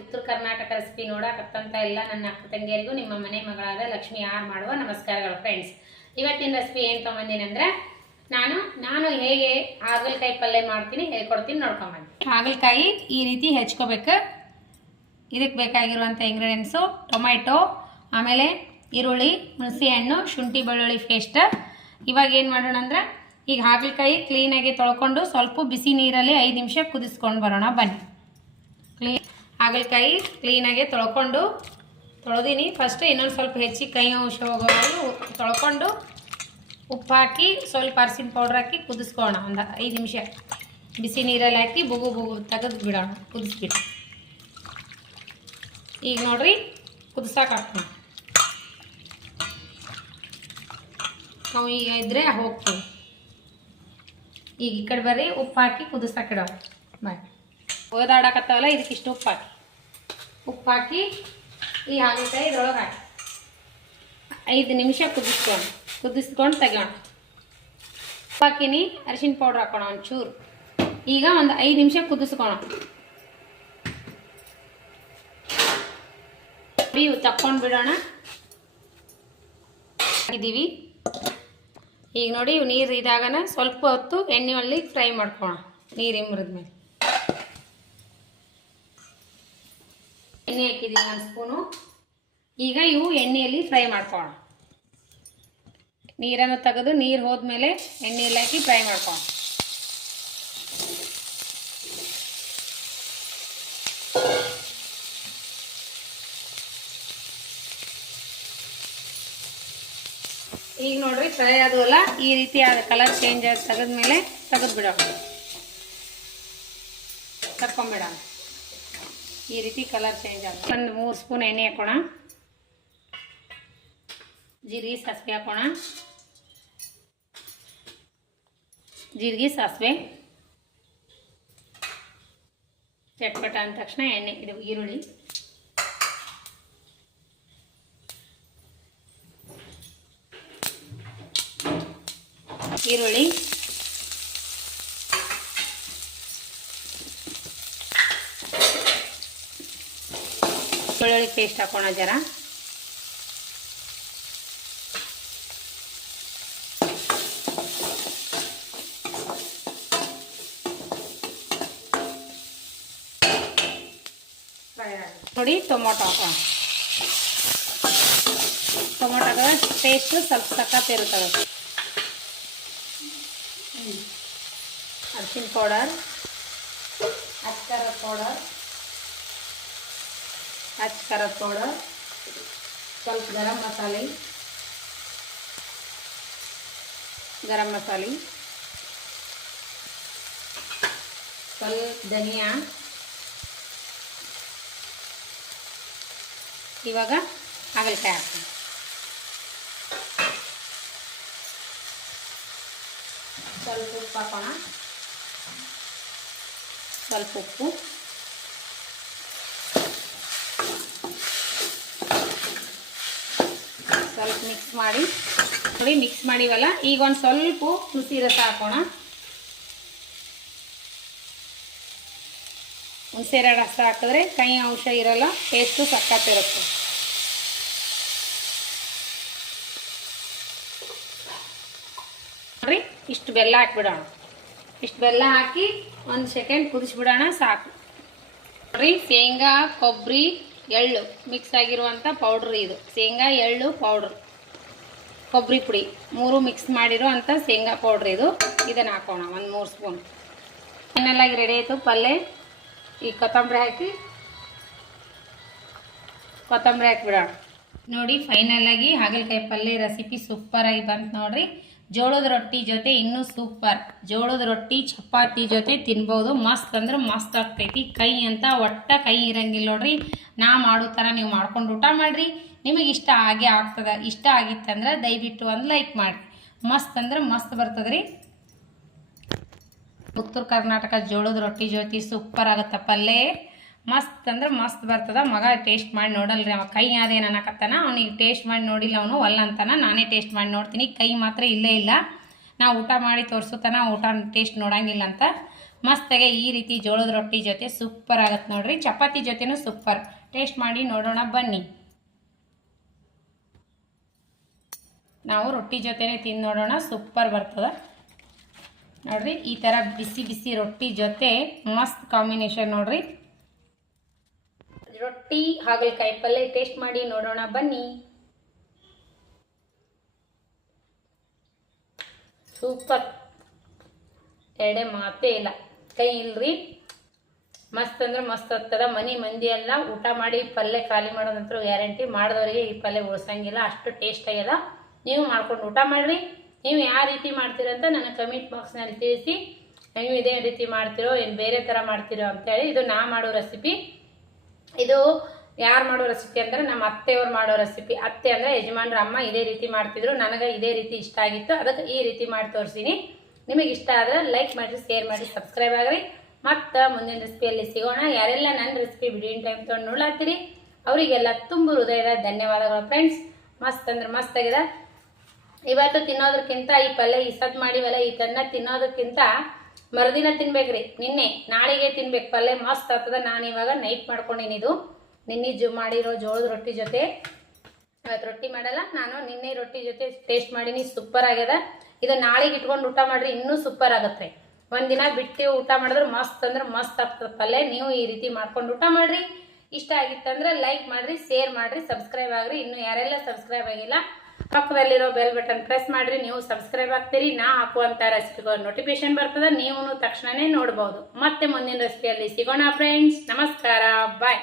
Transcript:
ಉತ್ತರ ಕರ್ನಾಟಕ ರೆಸಿಪಿ ನೋಡಕತ್ತಂತ ಎಲ್ಲ ನನ್ನ ಅಕ್ಕ ತಂಗಿಯರಿಗೂ ನಿಮ್ಮ ಮನೆ ಮಗಳಾದ ಲಕ್ಷ್ಮಿ ಆರ್ ಮಾಡುವ ನಮಸ್ಕಾರಗಳು ಫ್ರೆಂಡ್ಸ್. ಇವತ್ತಿನ ರೆಸಿಪಿ ಏನು ತೊಗೊಂಬಂದಿನಂದ್ರೆ ನಾನು ಹೇಗೆ ಹಾಗಲಕಾಯಿ ಪಲ್ಯ ಮಾಡ್ತೀನಿ ಹೇಳ್ಕೊಡ್ತೀನಿ, ನೋಡ್ಕೊಂಬಂದು. ಹಾಗಲಕಾಯಿ ಈ ರೀತಿ ಹೆಚ್ಕೋಬೇಕು. ಇದಕ್ಕೆ ಬೇಕಾಗಿರುವಂಥ ಇಂಗ್ರೀಡಿಯೆಂಟ್ಸು ಟೊಮ್ಯಾಟೊ, ಆಮೇಲೆ ಈರುಳ್ಳಿ, ಹುಣಸೆಹಣ್ಣು, ಶುಂಠಿ ಬೆಳ್ಳುಳ್ಳಿ ಪೇಸ್ಟ್. ಇವಾಗ ಏನು ಮಾಡೋಣ ಅಂದ್ರೆ, ಈಗ ಹಾಗಲಕಾಯಿ ಕ್ಲೀನಾಗಿ ತೊಳ್ಕೊಂಡು ಸ್ವಲ್ಪ ಬಿಸಿ ನೀರಲ್ಲಿ 5 ನಿಮಿಷ ಕುದಿಸ್ಕೊಂಡು ಬರೋಣ ಬನ್ನಿ. ಹಾಗಲಕಾಯಿ ಕ್ಲೀನಾಗಿ ತೊಳೆದೀನಿ. ಫಸ್ಟ್ ಇನ್ನೊಂದು ಸ್ವಲ್ಪ ಹೆಚ್ಚಿಗೆ ಕೈ ಅಂಶ ಹೋಗೋವರೆಗೂ ತೊಳ್ಕೊಂಡು ಉಪ್ಪು ಹಾಕಿ ಸ್ವಲ್ಪ ಅರಿಶಿನ ಪೌಡ್ರ್ ಹಾಕಿ ಕುದಿಸ್ಕೋಣ. ಒಂದು 5 ನಿಮಿಷ ಬಿಸಿ ನೀರಲ್ಲಿ ಹಾಕಿ ಬುಗು ತೆಗೆದು ಬಿಡೋಣ, ಕುದಿಸ್ಬಿಟ್ಟು. ಈಗ ನೋಡ್ರಿ ಕುದಿಸಕ್ಕೆ ಹಾಕೋಣ. ನಾವು ಈಗ ಇದ್ರೆ ಹೋಗ್ತೀವಿ. ಈಗ ಈ ಕಡೆ ಬರ್ರಿ, ಉಪ್ಪು ಹಾಕಿ ಕುದಿಸಕ್ಕೆ ಇಡೋಣ. ಬಾಯ್ ಓದಾಡಕತ್ತಾವಲ್ಲ, ಇದಕ್ಕಿಷ್ಟು ಉಪ್ಪು ಹಾಕಿ ಈ ಹಾಗಲಕಾಯಿ ಇದ್ರೊಳಗೆ ಹಾಕಿ 5 ನಿಮಿಷ ಕುದಿಸ್ಕೊಂಡು ತೆಗೋಣ. ಉಪ್ಪು ಹಾಕಿನಿ, ಅರಿಶಿನ ಪೌಡ್ರ್ ಹಾಕೋಣ ಒಂಚೂರು. ಈಗ ಒಂದು 5 ನಿಮಿಷ ಕುದಿಸ್ಕೋಣ. ಇವು ತಕ್ಕೊಂಡು ಬಿಡೋಣ. ಹಾಕಿದ್ದೀವಿ. ಈಗ ನೋಡಿ ಇವು ನೀರು ಇದಾಗನ ಸ್ವಲ್ಪ ಹೊತ್ತು ಎಣ್ಣೆ ಒಳ್ಳಿಗೆ ಫ್ರೈ ಮಾಡ್ಕೋಣ. ನೀರು ಇಂಬ್ರಿದ್ಮೇಲೆ ಎಣ್ಣೆ ಹಾಕಿದ್ದೀವಿ 1 ಸ್ಪೂನು. ಈಗ ಇವು ಎಣ್ಣೆಯಲ್ಲಿ ಫ್ರೈ ಮಾಡ್ಕೋಣ. ನೀರನ್ನು ತೆಗೆದು ನೀರು ಹೋದ್ಮೇಲೆ ಎಣ್ಣೆಯಲ್ಲಿ ಹಾಕಿ ಫ್ರೈ ಮಾಡ್ಕೋಣ. ಈಗ ನೋಡ್ರಿ ಫ್ರೈ ಆದವಲ್ಲ, ಈ ರೀತಿ ಆದ ಕಲರ್ ಚೇಂಜ್ ಆಗಿ ತೆಗೆದ್ಮೇಲೆ ತೆಗೆದು ಬಿಡೋಣ, ತಕ್ಕೊಂಬಿಡೋಣ. ಈ ರೀತಿ ಕಲರ್ ಚೇಂಜ್ ಆಗ ಒಂದು 3 ಸ್ಪೂನ್ ಎಣ್ಣೆ ಹಾಕೋಣ. ಜೀರಿಗೆ ಸಾಸಿವೆ ಹಾಕೋಣ. ಜೀರಿಗೆ ಸಾಸಿವೆ ಚಟ್ಪಟ ಅಂದ ತಕ್ಷಣ ಎಣ್ಣೆ, ಇದು ಈರುಳ್ಳಿ, ಬೆಳ್ಳುಳ್ಳಿ ಪೇಸ್ಟ್ ಹಾಕೋಣ ಜರ. ನೋಡಿ ಟೊಮೊಟೊ ಹಾಕೋಣ. ಟೊಮೊಟೊ ಟೇಸ್ಟ್ ಸ್ವಲ್ಪ ಸಖತ್ ಇರ್ತದೆ. ಅರಿಶಿನ ಪೌಡರ್, ಖಾರದ ಪೌಡರ್, ಸ್ವಲ್ಪ ಗರಂ ಮಸಾಲೆ, ಸ್ವಲ್ಪ ಧನಿಯಾ. ಇವಾಗ ಹಾಗಲಕಾಯಿ ಹಾಕ್ತೀನಿ. ಸ್ವಲ್ಪ ಉಪ್ಪು ಹಾಕೋಣ. ಸ್ವಲ್ಪ ಉಪ್ಪು, ಸ್ವಲ್ಪ ಮಿಕ್ಸ್ ಮಾಡಿ ನೋಡಿ. ಮಿಕ್ಸ್ ಮಾಡಿವಲ್ಲ, ಈಗ ಒಂದು ಸ್ವಲ್ಪ ಹುಣಸೆ ರಸ ಹಾಕೋಣ. ಹುಣಸೆ ರಸ ಹಾಕಿದ್ರೆ ಕೈ ಅಂಶ ಇರಲ್ಲ, ಟೇಸ್ಟು ಸಖತ್ತಿರುತ್ತೆ. ನೋಡ್ರಿ ಇಷ್ಟು ಬೆಲ್ಲ ಹಾಕಿಬಿಡೋಣ. ಇಷ್ಟು ಬೆಲ್ಲ ಹಾಕಿ 1 ಸೆಕೆಂಡ್ ಕುದಿಸ್ಬಿಡೋಣ, ಸಾಕು. ನೋಡ್ರಿ ಶೇಂಗಾ, ಕೊಬ್ಬರಿ, ಎಳ್ಳು ಮಿಕ್ಸ್ ಆಗಿರುವಂಥ ಪೌಡ್ರ್ ಇದು. ಶೇಂಗಾ, ಎಳ್ಳು ಪೌಡ್ರ್, ಕೊಬ್ಬರಿ ಪುಡಿ 3 ಮಿಕ್ಸ್ ಮಾಡಿರೋ ಅಂಥ ಶೇಂಗಾ ಪೌಡ್ರ್ ಇದು. ಇದನ್ನು ಹಾಕೋಣ 1 3 ಸ್ಪೂನ್. ಫೈನಲ್ ಆಗಿ ರೆಡಿ ಆಯಿತು ಪಲ್ಯ. ಈಗ ಕೊತ್ತಂಬರಿ ಹಾಕಿಬಿಡೋಣ. ನೋಡಿ ಫೈನಲ್ ಆಗಿ ಹಾಗಲಕಾಯಿ ಪಲ್ಯ ರೆಸಿಪಿ ಸೂಪರಾಗಿ ಬಂತು ನೋಡ್ರಿ. ಜೋಳದ ರೊಟ್ಟಿ ಜೊತೆ ಇನ್ನೂ ಸೂಪರ್. ಜೋಳದ ರೊಟ್ಟಿ ಚಪಾತಿ ಜೊತೆ ತಿನ್ಬೋದು. ಮಸ್ತ್ ಅಂದ್ರೆ ಮಸ್ತ್ ಆಗ್ತೈತಿ. ಕೈ ಅಂತ ಕೈ ಇರಂಗಿಲ್ಲ ನೋಡ್ರಿ. ನಾ ಮಾಡೋ ಥರ ನೀವು ಮಾಡ್ಕೊಂಡು ಊಟ ಮಾಡಿರಿ, ನಿಮಗೆ ಇಷ್ಟ ಆಗೇ ಆಗ್ತದೆ. ಇಷ್ಟ ಆಗಿತ್ತಂದ್ರೆ ದಯವಿಟ್ಟು ಒಂದು ಲೈಕ್ ಮಾಡಿರಿ. ಮಸ್ತ್ ಅಂದ್ರೆ ಮಸ್ತ್ ಬರ್ತದೆ ರೀ. ಉತ್ತರ ಕರ್ನಾಟಕ ಜೋಳದ ರೊಟ್ಟಿ ಜೊತೆ ಸೂಪರ್ ಆಗುತ್ತೆ ಪಲ್ಯ. ಮಸ್ತ್ ಅಂದ್ರೆ ಮಸ್ತ್ ಬರ್ತದೆ. ಮಗ ಟೇಸ್ಟ್ ಮಾಡಿ ನೋಡಲ್ರಿ, ಅವ ಕೈ ಅದೇನು ಅನ್ನಕತ್ತಾನ. ಅವನಿಗೆ ಟೇಸ್ಟ್ ಮಾಡಿ ನೋಡಿಲ್ಲ, ಅವನು ಒಲ್ಲ ಅಂತಾನ. ನಾನೇ ಟೇಸ್ಟ್ ಮಾಡಿ ನೋಡ್ತೀನಿ. ಕೈ ಮಾತ್ರ ಇಲ್ಲೇ ಇಲ್ಲ. ನಾವು ಊಟ ಮಾಡಿ ತೋರಿಸುತ್ತಾನ ಊಟ ಟೇಸ್ಟ್ ನೋಡಂಗಿಲ್ಲ ಅಂತ. ಮಸ್ತಾಗೆ ಈ ರೀತಿ ಜೋಳದ ರೊಟ್ಟಿ ಜೊತೆ ಸೂಪರ್ ಆಗತ್ತೆ ನೋಡ್ರಿ. ಚಪಾತಿ ಜೊತೆನೂ ಸೂಪರ್. ಟೇಸ್ಟ್ ಮಾಡಿ ನೋಡೋಣ ಬನ್ನಿ. ನಾವು ರೊಟ್ಟಿ ಜೊತೆನೇ ತಿಂದು ನೋಡೋಣ, ಸೂಪರ್ ಬರ್ತದೆ ನೋಡ್ರಿ. ಈ ಥರ ಬಿಸಿ ಬಿಸಿ ರೊಟ್ಟಿ ಜೊತೆ ಮಸ್ತ್ ಕಾಂಬಿನೇಷನ್ ನೋಡ್ರಿ. ರೊಟ್ಟಿ ಹಾಗಲಕಾಯಿ ಪಲ್ಯ ಟೇಸ್ಟ್ ಮಾಡಿ ನೋಡೋಣ ಬನ್ನಿ. ಸೂಪರ್, ಎರಡೇ ಮಾತೇ ಇಲ್ಲ, ಕೈ ಇಲ್ರಿ. ಮಸ್ತ್ ಅಂದ್ರೆ ಮಸ್ತ್ ಆಗ್ತದ. ಮನೆ ಮಂದಿ ಎಲ್ಲ ಊಟ ಮಾಡಿ ಪಲ್ಯ ಖಾಲಿ ಮಾಡೋದಂತೂ ಗ್ಯಾರಂಟಿ. ಮಾಡಿದವರಿಗೆ ಈ ಪಲ್ಯ ಉಳಿಸಂಗಿಲ್ಲ, ಅಷ್ಟು ಟೇಸ್ಟ್ ಆಗ್ಯದ. ನೀವು ಮಾಡ್ಕೊಂಡು ಊಟ ಮಾಡಿರಿ. ನೀವು ಯಾವ ರೀತಿ ಮಾಡ್ತೀರಂತ ನನಗೆ ಕಮೆಂಟ್ ಬಾಕ್ಸ್ನಲ್ಲಿ ತಿಳಿಸಿ. ನೀವು ಇದೇ ರೀತಿ ಮಾಡ್ತಿರೋ ಏನು ಬೇರೆ ಥರ ಮಾಡ್ತಿರೋ ಅಂತೇಳಿ. ಇದು ನಾ ಮಾಡೋ ರೆಸಿಪಿ. ಇದು ಯಾರು ಮಾಡೋ ರೆಸಿಪಿ ಅಂದರೆ ನಮ್ಮ ಅತ್ತೆಯವ್ರು ಮಾಡೋ ರೆಸಿಪಿ. ಅತ್ತೆ ಅಂದರೆ ಯಜಮಾನ್ರ ಅಮ್ಮ ಇದೇ ರೀತಿ ಮಾಡ್ತಿದ್ರು. ನನಗೆ ಇದೇ ರೀತಿ ಇಷ್ಟ ಆಗಿತ್ತು, ಅದಕ್ಕೆ ಈ ರೀತಿ ಮಾಡಿ ತೋರಿಸಿನಿ. ನಿಮಗೆ ಇಷ್ಟ ಆದರೆ ಲೈಕ್ ಮಾಡಿರಿ, ಶೇರ್ ಮಾಡಿ, ಸಬ್ಸ್ಕ್ರೈಬ್ ಆಗಿರಿ. ಮತ್ತು ಮುಂದಿನ ರೆಸಿಪಿಯಲ್ಲಿ ಸಿಗೋಣ. ಯಾರೆಲ್ಲ ನನ್ನ ರೆಸಿಪಿ ಬಿಡಿನ ಟೈಮ್ ತೊಗೊಂಡು ನೋಡ್ಲಾಗ್ತೀರಿ ಅವರಿಗೆಲ್ಲ ತುಂಬ ಹೃದಯದ ಧನ್ಯವಾದಗಳು ಫ್ರೆಂಡ್ಸ್. ಮಸ್ತ್ ಅಂದ್ರೆ ಮಸ್ತ್ ಆಗಿದೆ. ಇವತ್ತು ತಿನ್ನೋದಕ್ಕಿಂತ ಈ ಪಲ್ಯ ಈ ಸತ್ ಮಾಡಿವಲ್ಲ, ಈ ತನ್ನ ತಿನ್ನೋದಕ್ಕಿಂತ ಮರುದಿನ ತಿನ್ಬೇಕ್ರಿ. ನಿನ್ನೆ ನಾಳೆಗೆ ತಿನ್ಬೇಕು. ಪಲ್ಯ ಮಸ್ತ್ ಆಗ್ತದ. ನಾನು ಇವಾಗ ನೈಟ್ ಮಾಡ್ಕೊಂಡಿನಿ. ಇದು ನಿನ್ನೆ ಮಾಡಿರೋ ಜೋಳದ ರೊಟ್ಟಿ ಜೊತೆ. ಇವತ್ತು ರೊಟ್ಟಿ ಮಾಡಲ್ಲ, ನಾನು ನಿನ್ನೆ ರೊಟ್ಟಿ ಜೊತೆ ಟೇಸ್ಟ್ ಮಾಡೀನಿ, ಸೂಪರ್ ಆಗ್ಯದ. ಇದು ನಾಳೆಗೆ ಇಟ್ಕೊಂಡು ಊಟ ಮಾಡ್ರಿ, ಇನ್ನೂ ಸೂಪರ್ ಆಗತ್ತೆ. ಒಂದಿನ ಬಿಟ್ಟು ಊಟ ಮಾಡಿದ್ರೆ ಮಸ್ತ್ ಅಂದ್ರೆ ಮಸ್ತ್ ಆಗ್ತದೆ ಪಲ್ಯ. ನೀವು ಈ ರೀತಿ ಮಾಡ್ಕೊಂಡು ಊಟ ಮಾಡ್ರಿ. ಇಷ್ಟ ಆಗಿತ್ತಂದ್ರೆ ಲೈಕ್ ಮಾಡಿರಿ, ಶೇರ್ ಮಾಡಿರಿ, ಸಬ್ಸ್ಕ್ರೈಬ್ ಆಗ್ರಿ. ಇನ್ನು ಯಾರೆಲ್ಲ ಸಬ್ಸ್ಕ್ರೈಬ್ ಆಗಿಲ್ಲ ಪಕ್ಕದಲ್ಲಿರೋ ಬೆಲ್ ಬಟನ್ ಪ್ರೆಸ್ ಮಾಡಿರಿ. ನೀವು ಸಬ್ಸ್ಕ್ರೈಬ್ ಆಗ್ತೀರಿ. ನಾ ಹಾಕುವಂಥ ರೆಸಿಪಿಗಳು ನೋಟಿಫಿಕೇಶನ್ ಬರ್ತದೆ, ನೀವು ತಕ್ಷಣನೇ ನೋಡ್ಬೋದು. ಮತ್ತೆ ಮುಂದಿನ ರೆಸಿಪಿಯಲ್ಲಿ ಸಿಗೋಣ ಫ್ರೆಂಡ್ಸ್. ನಮಸ್ಕಾರ, ಬಾಯ್.